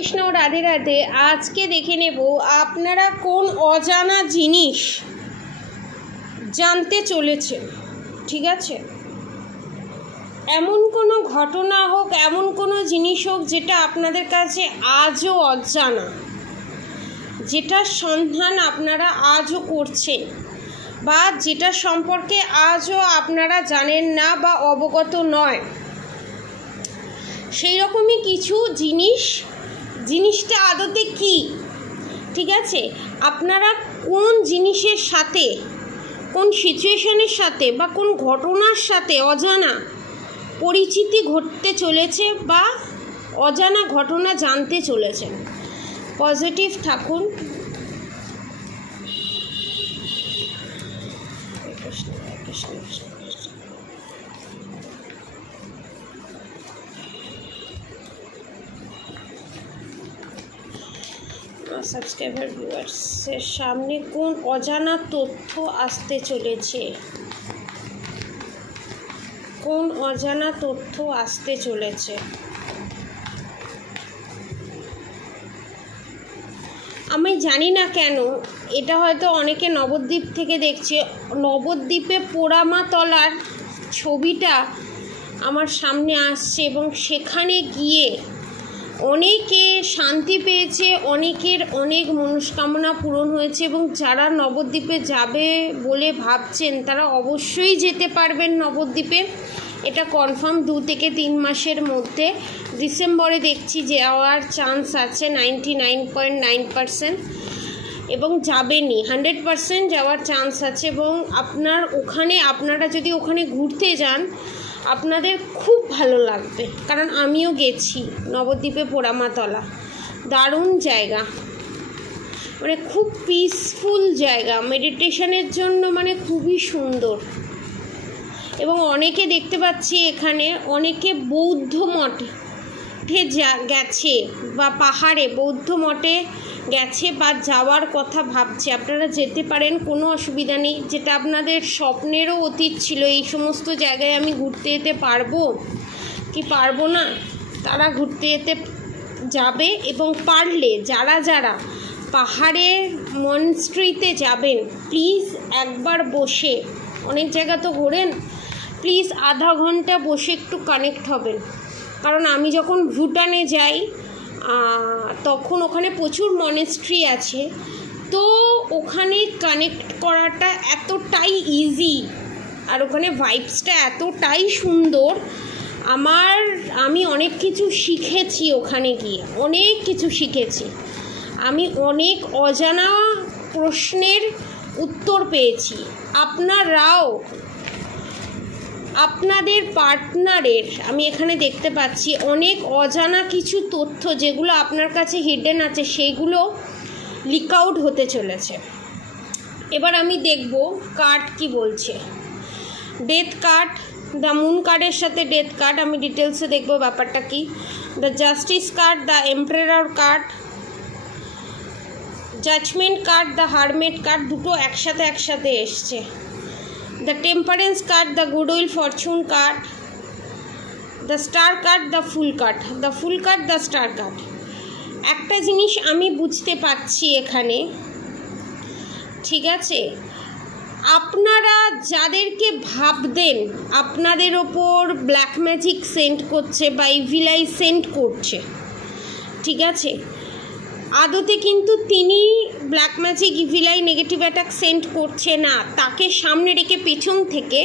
কৃষ্ণ, রাধে রাধে। আজকে দেখে নেব আপনারা কোন অজানা জিনিস জানতে চলেছেন। ঠিক আছে, এমন কোনো ঘটনা হোক, এমন কোনো জিনিস হোক যেটা আপনাদের কাছে আজও অজানা, যেটার সন্ধান আপনারা আজও করছেন, বা যেটা সম্পর্কে আজও আপনারা জানেন না বা অবগত নয়, সেই রকমই কিছু জিনিসটা আদতে কি, ঠিক আছে, আপনারা কোন জিনিসের সাথে, কোন সিচুয়েশনের সাথে বা কোন ঘটনার সাথে অজানা পরিচিতি ঘটতে চলেছে বা অজানা ঘটনা জানতে চলেছেন। পজিটিভ থাকুন। সাবস্ক্রাইবার ভিউয়ার্সের সামনে কোন অজানা তথ্য আসতে চলেছে, কোন অজানা তথ্য আসতে চলেছে। আমি জানি না কেন এটা হয়তো অনেকে নবদ্বীপ থেকে দেখছে, নবদ্বীপে পোড়ামাতলার ছবিটা আমার সামনে আসছে এবং সেখানে গিয়ে অনেকে শান্তি পেয়েছে, অনেকের অনেক মনস্কামনা পূরণ হয়েছে, এবং যারা নবদ্বীপে যাবে বলে ভাবছেন তারা অবশ্যই যেতে পারবেন নবদ্বীপে। এটা কনফার্ম 2 থেকে 3 মাসের মধ্যে ডিসেম্বরে দেখছি যাওয়ার চান্স আছে 99.9%, এবং যাবেনই 100% যাওয়ার চান্স আছে। এবং আপনারা যদি ওখানে ঘুরতে যান আপনাদের খুব ভালো লাগবে, কারণ আমিও গেছি নবদ্বীপে পোড়ামাতলা। দারুণ জায়গা, মানে খুব পিসফুল জায়গা, মেডিটেশনের জন্য মানে খুবই সুন্দর। এবং অনেকে দেখতে পাচ্ছি এখানে অনেকে বৌদ্ধ মঠে গেছে বা পাহাড়ে বৌদ্ধ মঠে গেছে বা যাওয়ার কথা ভাবছে। আপনারা যেতে পারেন, কোনো অসুবিধা নেই। যেটা আপনাদের স্বপ্নেরও অতীত ছিল, এই সমস্ত জায়গায় আমি ঘুরতে যেতে পারবো কি পারবো না, তারা ঘুরতে যেতে যাবে। এবং পারলে যারা পাহাড়ের মনস্ট্রিতে যাবেন, প্লিজ একবার বসে, অনেক জায়গা তো ঘোরেন, প্লিজ আধা ঘন্টা বসে একটু কানেক্ট হবেন। কারণ আমি যখন ভুটানে যাই তখন ওখানে প্রচুর মনেস্ট্রি আছে, তো ওখানে কানেক্ট করাটা এতটাই ইজি, আর ওখানে ভাইবসটা এতটাই সুন্দর। আমি অনেক কিছু শিখেছি ওখানে গিয়ে, অনেক কিছু শিখেছি। আমি অনেক অজানা প্রশ্নের উত্তর পেয়েছি। আপনারাও আপনাদের পার্টনারের, আমি এখানে দেখতে পাচ্ছি অনেক অজানা কিছু তথ্য যেগুলো আপনার কাছে হিডেন আছে, সেইগুলো লিক আউট হতে চলেছে। এবার আমি দেখব কার্ড কি বলছে। ডেথ কার্ড, দ্য মুন কার্ডের সাথে ডেথ কার্ড, আমি ডিটেলসে দেখব ব্যাপারটা কি। The justice card, the emperor card, judgement card, the hermit card, দুটো একসাথে এসছে। The temperance card, the goodwill fortune card, the star card, the fool card, the fool card, the star card. একটা জিনিস আমি বুঝতে পারছি এখানে, ঠিক আছে, আপনারা যাদেরকে ভাবতেন আপনাদের ওপর ব্ল্যাক ম্যাজিক সেন্ড করছে বা ইভিলাই সেন্ড করছে, ঠিক আছে, আদতে কিন্তু তিনি black magic evil eye negative attack send করছে না, তাকে সামনে রেখে পেছন থেকে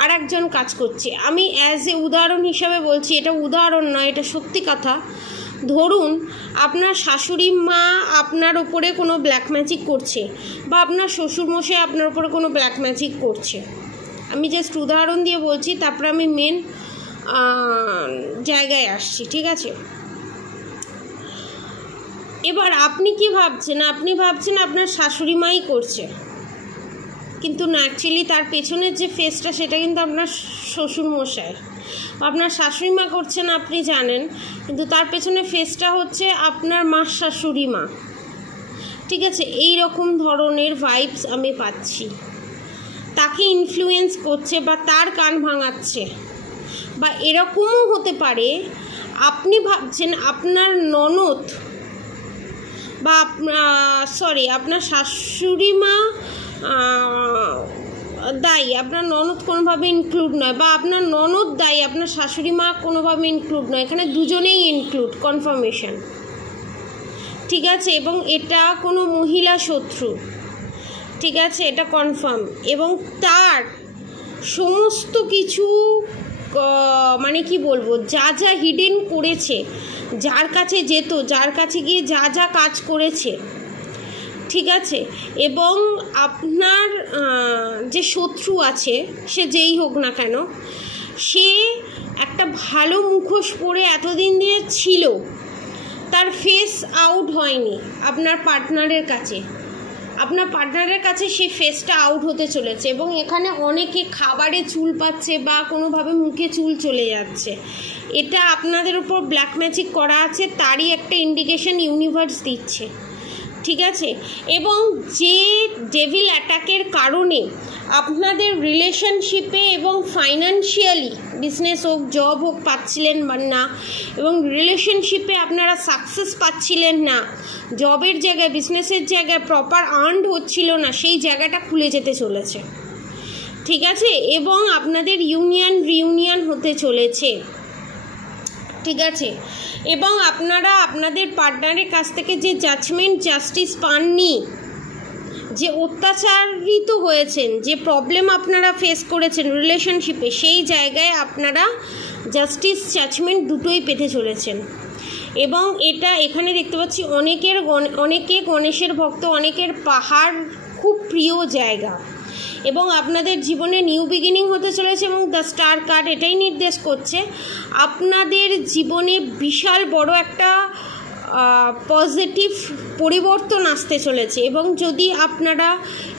আর একজন কাজ করছে। আমি অ্যাজ এ উদাহরণ হিসাবে বলছি, এটা উদাহরণ নয়, এটা সত্যি কথা। ধরুন আপনার শাশুড়ি মা আপনার ওপরে কোনো ব্ল্যাক ম্যাজিক করছে, বা আপনার শ্বশুরমশাই আপনার ওপরে কোনো ব্ল্যাক ম্যাজিক করছে। আমি জাস্ট উদাহরণ দিয়ে বলছি, তারপরে আমি মেন জায়গায় আসছি, ঠিক আছে। এবার আপনি কি ভাবছেন? আপনি ভাবছেন আপনার শাশুড়ি মাই করছে, কিন্তু না, অ্যাকচুয়ালি তার পেছনের যে ফেসটা সেটা কিন্তু আপনার শ্বশুরমশাই। আপনার শাশুড়ি মা করছেন আপনি জানেন, কিন্তু তার পেছনে ফেসটা হচ্ছে আপনার মা শাশুড়ি মা, ঠিক আছে। এই রকম ধরনের ভাইবস আমি পাচ্ছি। তাকে ইনফ্লুয়েন্স করছে বা তার কান ভাঙাচ্ছে, বা এরকমও হতে পারে আপনি ভাবছেন আপনার ননদ বা আপনার শাশুড়ি মা দায়ী, আপনার ননদ কোনোভাবে ইনক্লুড নয়, বা আপনার ননদ দায়ী, আপনার শাশুড়ি মা কোনোভাবে ইনক্লুড নয়, এখানে দুজনেই ইনক্লুড, কনফার্মেশন, ঠিক আছে। এবং এটা কোনো মহিলা শত্রু, ঠিক আছে, এটা কনফার্ম। এবং তার সমস্ত কিছু মানে কি বলবো, যা যা হিডেন করেছে, যার কাছে যেত, যার কাছে গিয়ে যা যা কাজ করেছে, ঠিক আছে। এবং আপনার যে শত্রু আছে, সে যেই হোক না কেন, সে একটা ভালো মুখোশ পরে এতদিন দিয়ে ছিল, তার ফেস আউট হয়নি আপনার পার্টনারের কাছে, আপনার পার্টনারের কাছে সেই ফেসটা আউট হতে চলেছে। এবং এখানে অনেকে খাবারে চুল পাচ্ছে বা কোনোভাবে মুখে চুল চলে যাচ্ছে, এটা আপনাদের উপর ব্ল্যাক ম্যাজিক করা আছে, তারই একটা ইন্ডিকেশন ইউনিভার্স দিচ্ছে, ঠিক আছে। এবং যে ডেভিল অ্যাটাকের কারণে আপনাদের রিলেশনশিপে এবং ফাইন্যান্সিয়ালি, বিজনেস হোক জব হোক পাচ্ছিলেন না, এবং রিলেশনশিপে আপনারা সাকসেস পাচ্ছিলেন না, জবের জায়গায় বিজনেসের জায়গায় প্রপার আর্ন হচ্ছিল না, সেই জায়গাটা খুলে যেতে চলেছে, ঠিক আছে। এবং আপনাদের রিউনিয়ন হতে চলেছে, ঠিক আছে। এবং আপনারা আপনাদের পার্টনারের কাছ থেকে যে জাস্টিস পাননি, যে অত্যাচারিত হয়েছেন, যে প্রবলেম আপনারা ফেস করেছেন রিলেশনশিপে, সেই জায়গায় আপনারা জাজমেন্ট দুটোই পেতে চলেছেন। এবং এটা এখানে দেখতে পাচ্ছি অনেকে গণেশের ভক্ত, অনেকের পাহাড় খুব প্রিয় জায়গা, এবং আপনাদের জীবনে নিউ বিগিনিং হতে চলেছে। এবং দ্য স্টার কার্ড এটাই নির্দেশ করছে আপনাদের জীবনে বিশাল বড় একটা পজিটিভ পরিবর্তন আসতে চলেছে। এবং যদি আপনারা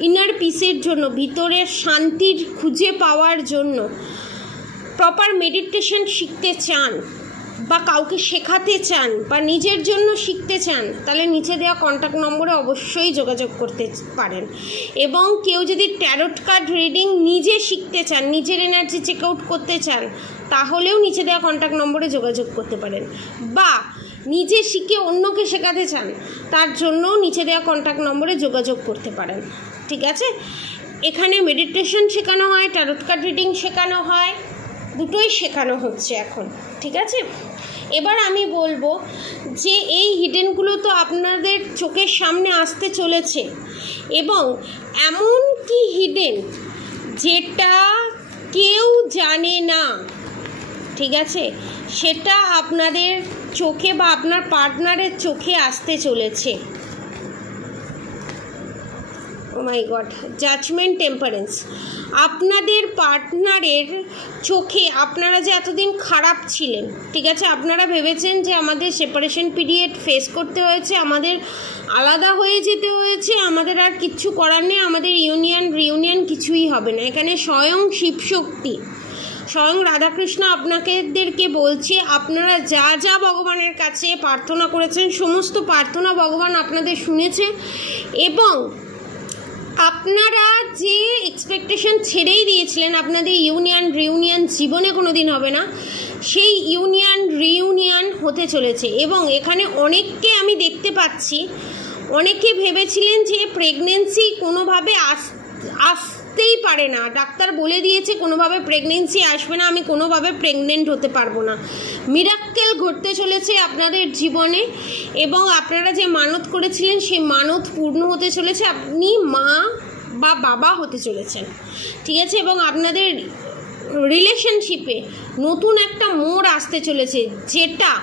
ইনার পিসের জন্য, ভিতরের শান্তির খুঁজে পাওয়ার জন্য প্রপার মেডিটেশন শিখতে চান, বা কাউকে শেখাতে চান, বা নিজের জন্য শিখতে চান, তাহলে নিচে দেওয়া কন্ট্যাক্ট নম্বরে অবশ্যই যোগাযোগ করতে পারেন। এবং কেউ যদি ট্যারোট কার্ড রিডিং নিজে শিখতে চান, নিজের এনার্জি চেক আউট করতে চান, তাহলেও নিচে দেওয়া কন্ট্যাক্ট নম্বরে যোগাযোগ করতে পারেন। বা নিজে শিখে অন্যকে শেখাতে চান, তার জন্যও নিচে দেওয়া কন্ট্যাক্ট নম্বরে যোগাযোগ করতে পারেন, ঠিক আছে। এখানে মেডিটেশন শেখানো হয়, ট্যারোট কার্ড রিডিং শেখানো হয়, দুটোই শেখানো হচ্ছে এখন, ঠিক আছে। এবার আমি বলবো যে এই হিডেনগুলো তো আপনাদের চোখের সামনে আসতে চলেছে, এবং এমন কি হিডেন যেটা কেউ জানে না, ঠিক আছে, সেটা আপনাদের চোখে বা আপনার পার্টনারের চোখে আসতে চলেছে। ও মাই গড, জাজমেন্ট, টেম্পারেন্স। আপনাদের পার্টনারের চোখে আপনারা যে এতদিন খারাপ ছিলেন, ঠিক আছে, আপনারা ভেবেছেন যে আমাদের সেপারেশন পিরিয়ড ফেস করতে হয়েছে, আমাদের আলাদা হয়ে যেতে হয়েছে, আমাদের আর কিচ্ছু করার নেই, আমাদের রিউনিয়ন কিছুই হবে না। এখানে স্বয়ং শিবশক্তি, স্বয়ং রাধাকৃষ্ণ আপনাদেরকে বলছে, আপনারা যা যা ভগবানের কাছে প্রার্থনা করেছেন, সমস্ত প্রার্থনা ভগবান আপনাদের শুনেছে। এবং আপনারা যে এক্সপেকটেশন ছেড়েই দিয়েছিলেন আপনাদের রিউনিয়ন জীবনে কোনো দিন হবে না, সেই রিউনিয়ন হতে চলেছে। এবং এখানে অনেককে আমি দেখতে পাচ্ছি, অনেকে ভেবেছিলেন যে প্রেগনেন্সি কোনোভাবে আসতেই পারে না, ডাক্তার বলে দিয়েছে কোনোভাবে প্রেগনেন্সি আসবে না, আমি কোনোভাবে প্রেগনেন্ট হতে পারবো না। মিরাক্কেল ঘটতে চলেছে আপনাদের জীবনে, এবং আপনারা যে মানত করেছিলেন সেই মানত পূর্ণ হতে চলেছে, আপনি মা বা বাবা হতে চলেছেন, ঠিক আছে। এবং আপনাদের রিলেশনশিপে নতুন একটা মোড় আসতে চলেছে, যেটা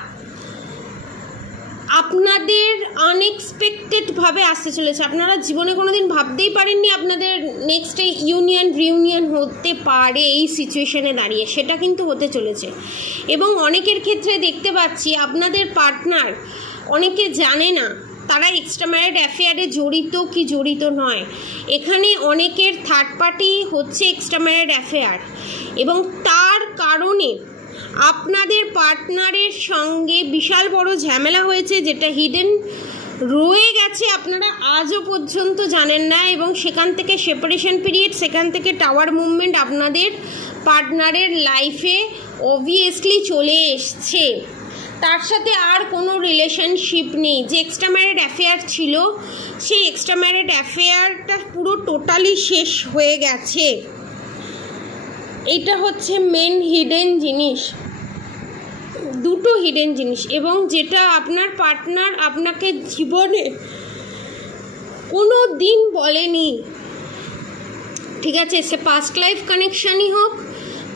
আপনাদের আনএক্সপেক্টেডভাবে আসতে চলেছে। আপনারা জীবনে কোনো দিন ভাবতেই পারেননি আপনাদের নেক্সট রিউনিয়ন হতে পারে এই সিচুয়েশনে দাঁড়িয়ে, সেটা কিন্তু হতে চলেছে। এবং অনেকের ক্ষেত্রে দেখতে পাচ্ছি আপনাদের পার্টনার, অনেকে জানে না তারা এক্সট্রা ম্যারিড অ্যাফেয়ারে জড়িত কি জড়িত নয়। এখানে অনেকের থার্ড পার্টি হচ্ছে এক্সট্রা ম্যারিড অ্যাফেয়ার, এবং তার কারণে আপনাদের পার্টনারের সঙ্গে বিশাল বড় ঝামেলা হয়েছে, যেটা হিডেন রয়ে গেছে, আপনারা আজও পর্যন্ত জানেন না। এবং সেখান থেকে সেপারেশন পিরিয়ড, সেখান থেকে টাওয়ার মুভমেন্ট আপনাদের পার্টনারের লাইফে অবভিয়াসলি চলে এসছে। তার সাথে আর কোনো রিলেশনশিপ নেই। যে এক্সট্রা ম্যারিড অ্যাফেয়ার ছিল সেই এক্সট্রা ম্যারিড অ্যাফেয়ারটা পুরো টোটালি শেষ হয়ে গেছে। এটা হচ্ছে মেন হিডেন জিনিস, দুটো হিডেন জিনিস। এবং যেটা আপনার পার্টনার আপনাকে জীবনে কোনো দিন বলেনি, ঠিক আছে, সে পাস্ট লাইফ কানেকশানই হোক,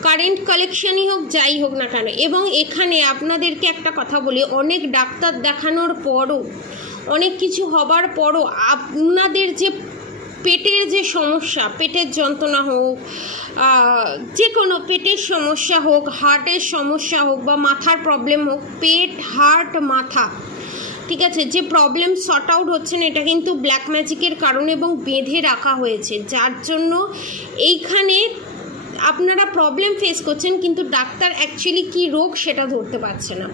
কারেন্ট কালেকশানই হোক, যাই হোক না কেন। এবং এখানে আপনাদেরকে একটা কথা বলি, অনেক ডাক্তার দেখানোর পরও, অনেক কিছু হবার পরও আপনাদের যে পেটের যে সমস্যা, পেটের যন্ত্রণা হোক, যে কোনো পেটের সমস্যা হোক, হার্টের সমস্যা হোক বা মাথার প্রবলেম হোক, পেট, হার্ট, মাথা, ঠিক আছে, যে প্রবলেম সর্ট আউট হচ্ছে না, এটা কিন্তু ব্ল্যাক ম্যাজিকের কারণে এবং বেঁধে রাখা হয়েছে, যার জন্য এইখানে আপনারা প্রবলেম ফেস করছেন, কিন্তু ডাক্তার অ্যাকচুয়ালি কী রোগ সেটা ধরতে পারছে না।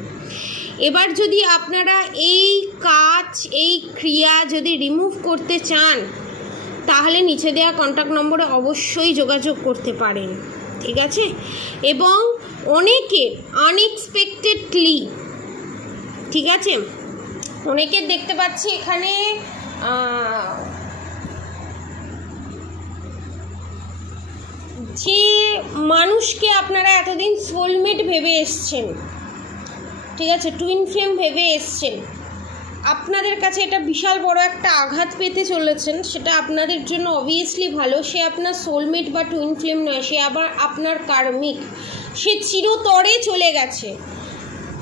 এবার যদি আপনারা এই কাজ, এই ক্রিয়া যদি রিমুভ করতে চান, তাহলে নিচে দেওয়া কন্ট্যাক্ট নম্বরে অবশ্যই যোগাযোগ করতে পারেন, ঠিক আছে। এবং অনেকে আনএক্সপেক্টেডলি, ঠিক আছে, অনেকের দেখতে পাচ্ছি এখানে যে মানুষকে আপনারা এতদিন সোলমেট ভেবে এসছেন, ঠিক আছে, টুইন ফ্লেম ভেবে এসছেন, আপনাদের কাছে এটা বিশাল বড় একটা আঘাত পেতে চলেছেন। সেটা আপনাদের জন্য অবভিয়াসলি ভালো। সে আপনার সোলমেট বা টুইন ফ্লেম নয়, সে আবার আপনার কার্মিক। সে চিরতরে চলে গেছে,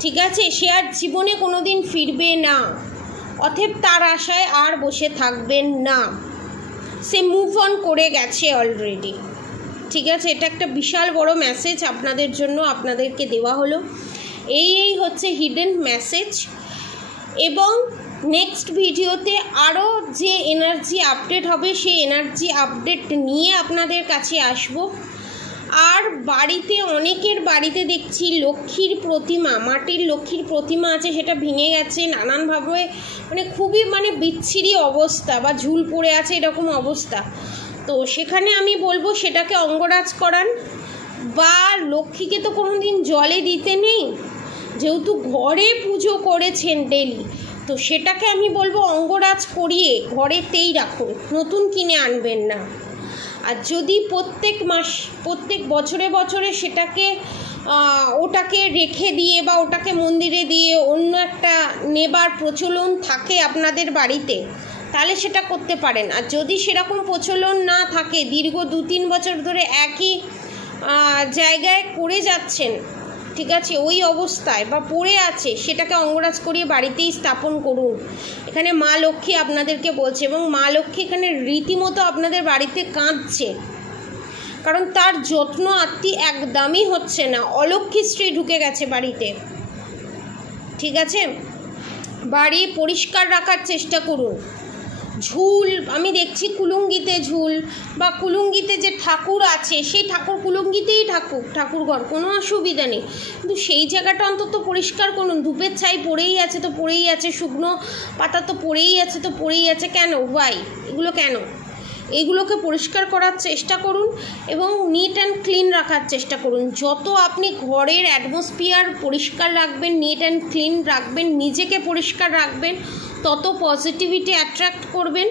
ঠিক আছে, সে আর জীবনে কোনো দিন ফিরবে না, অতএব তার আশায় আর বসে থাকবেন না, সে মুভ অন করে গেছে অলরেডি, ঠিক আছে। এটা একটা বিশাল বড় মেসেজ আপনাদের জন্য, আপনাদেরকে দেওয়া হলো। এই হচ্ছে হিডেন মেসেজ। এবং নেক্সট ভিডিওতে আরও যে এনার্জি আপডেট হবে সেই এনার্জি আপডেট নিয়ে আপনাদের কাছে আসব। আর বাড়িতে, অনেকের বাড়িতে দেখছি লক্ষ্মীর প্রতিমা, মাটির লক্ষ্মীর প্রতিমা আছে, সেটা ভেঙে গেছে নানানভাবে, মানে খুবই বিচ্ছিরি অবস্থা, বা ঝুল পড়ে আছে এরকম অবস্থা। তো সেখানে আমি বলবো সেটাকে অঙ্গরাজ করান, বা লক্ষ্মীকে তো কোনো দিন জলে দিতে নেই, যেহেতু ঘরে পুজো করেছেন ডেলি, তো সেটাকে আমি বলবো অঙ্গরাজ করিয়ে ঘরেতেই রাখুন, নতুন কিনে আনবেন না। আর যদি প্রত্যেক বছরে বছরে সেটাকে ওটাকে রেখে দিয়ে বা ওটাকে মন্দিরে দিয়ে অন্য একটা নেবার প্রচলন থাকে আপনাদের বাড়িতে, তাহলে সেটা করতে পারেন। আর যদি সেরকম প্রচলন না থাকে, দীর্ঘ 2-3 বছর ধরে একই জায়গায় করে যাচ্ছেন, ঠিক আছে, ওই অবস্থায় বা পড়ে আছে, সেটাকে অঙ্গরাজ করিয়ে বাড়িতেই স্থাপন করুন। এখানে মা লক্ষ্মী আপনাদেরকে বলছে, এবং মা লক্ষ্মী এখানে রীতিমতো আপনাদের বাড়িতে কাঁদছে, কারণ তার যত্ন আত্মি একদমই হচ্ছে না। অলক্ষ্মী স্ত্রী ঢুকে গেছে বাড়িতে, ঠিক আছে। বাড়ি পরিষ্কার রাখার চেষ্টা করুন। ঝুল আমি দেখছি, কুলুঙ্গিতে ঝুল বা কুলুঙ্গিতে যে ঠাকুর আছে সেই ঠাকুর কুলুঙ্গিতেই ঠাকুরঘর, কোনো অসুবিধা নেই, কিন্তু সেই জায়গাটা অন্তত পরিষ্কার করুন। ধূপের ছাই পড়েই আছে তো পড়েই আছে, শুকনো পাতা তো পড়েই আছে তো পড়েই আছে, কেন, ওয়াই, এগুলো কেন? এগুলোকে পরিষ্কার করার চেষ্টা করুন এবং নিট অ্যান্ড ক্লিন রাখার চেষ্টা করুন। যত আপনি ঘরের অ্যাটমসফিয়ার পরিষ্কার রাখবেন, নিট অ্যান্ড ক্লিন রাখবেন, নিজেকে পরিষ্কার রাখবেন, তত পজিটিভিটি অ্যাট্রাক্ট করবেন,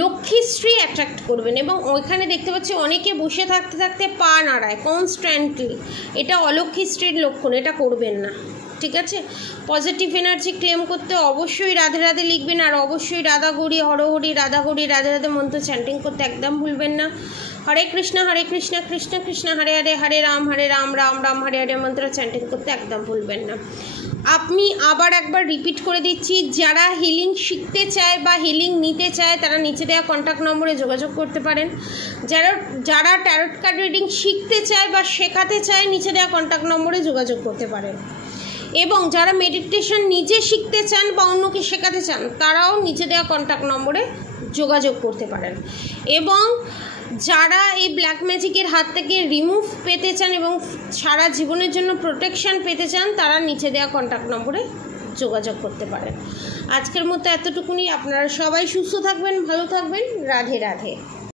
লক্ষ্মীশ্রী অ্যাট্রাক্ট করবেন। এবং ওইখানে দেখতে পাচ্ছি অনেকে বসে থাকতে থাকতে পা নাড়ায় কনস্ট্যান্টলি, এটা অলক্ষ্মীশ্রীর লক্ষণ, এটা করবেন না, ঠিক আছে। পজিটিভ এনার্জি ক্লেম করতে অবশ্যই রাধে রাধে লিখবেন, আর অবশ্যই রাধা গৌরী হরহরি রাধা গৌরী রাধে রাধে মন্ত্র চ্যান্টিং করতে একদম ভুলবেন না। হরে কৃষ্ণ কৃষ্ণ কৃষ্ণ হরে হরে, হরে রাম রাম রাম হরে হরে মন্ত্র চ্যান্টিং করতে একদম ভুলবেন না। আপনি আবার একবার রিপিট করে দিচ্ছি, যারা হিলিং শিখতে চায় বা হিলিং নিতে চায় তারা নিচে দেওয়া কন্ট্যাক্ট নম্বরে যোগাযোগ করতে পারেন। যারা ট্যারট কার্ড রিডিং শিখতে চায় বা শেখাতে চায়, নিচে দেওয়া কন্ট্যাক্ট নম্বরে যোগাযোগ করতে পারেন। এবং যারা মেডিটেশন নিজে শিখতে চান বা অন্যকে শেখাতে চান, তারাও নিচে দেওয়া কন্ট্যাক্ট নম্বরে যোগাযোগ করতে পারেন। এবং যারা এই ব্ল্যাক ম্যাজিকের হাত থেকে রিমুভ পেতে চান এবং সারা জীবনের জন্য প্রোটেকশন পেতে চান, তারা নিচে দেওয়া কন্ট্যাক্ট নম্বরে যোগাযোগ করতে পারেন। আজকের মতো এতটুকুনি। আপনারা সবাই সুস্থ থাকবেন, ভালো থাকবেন। রাধে রাধে।